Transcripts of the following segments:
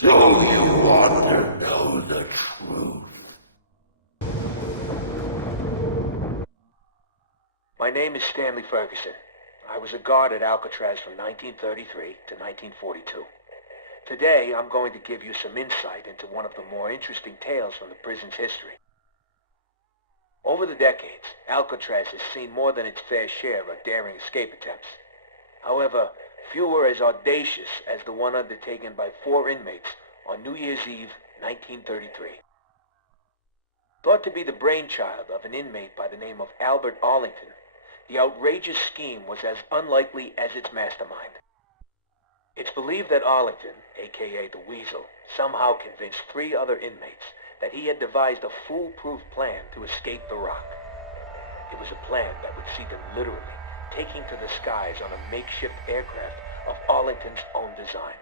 So you want to know the truth? My name is Stanley Ferguson. I was a guard at Alcatraz from 1933 to 1942. Today, I'm going to give you some insight into one of the more interesting tales from the prison's history. Over the decades, Alcatraz has seen more than its fair share of daring escape attempts. However, few were as audacious as the one undertaken by 4 inmates on New Year's Eve, 1933. Thought to be the brainchild of an inmate by the name of Albert Arlington, the outrageous scheme was as unlikely as its mastermind. It's believed that Arlington, aka the Weasel, somehow convinced 3 other inmates that he had devised a foolproof plan to escape the rock. It was a plan that would see them literally taking to the skies on a makeshift aircraft of Arlington's own design.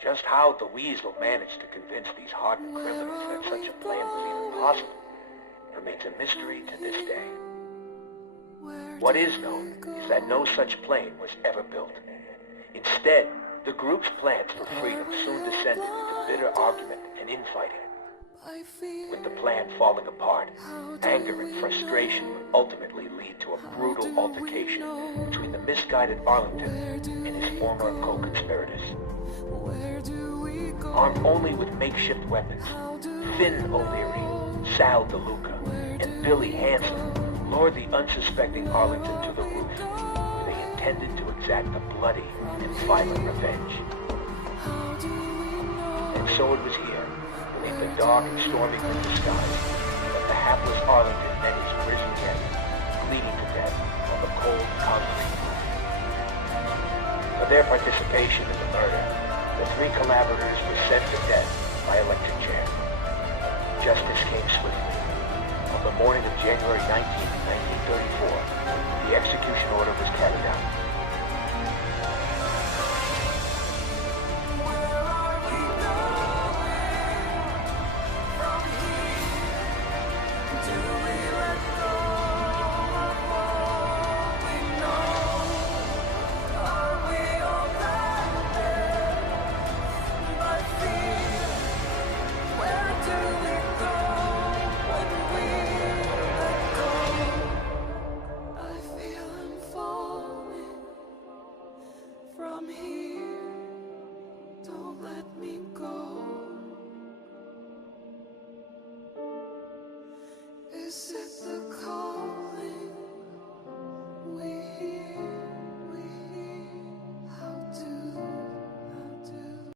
Just how the Weasel managed to convince these hardened criminals that such a plan was even possible remains a mystery to this day. What is known is that no such plane was ever built. Instead, the group's plans for freedom soon descended into bitter argument and infighting. With the plan falling apart, anger and frustration would ultimately lead to a brutal altercation between the misguided Arlington and his former co-conspirators. Armed only with makeshift weapons, Finn O'Leary, Sal DeLuca, and Billy Hansen lured the unsuspecting Arlington to the roof, where they intended to exact a bloody and violent revenge. And so it was here, beneath the dark and stormy winter skies, that the hapless Arlington met his grisly end, bleeding to death on the cold concrete roof. For their participation in the murder, the 3 collaborators were sent to death by electric chair. Justice came swiftly. On the morning of January 19, 1934, the execution order was carried out.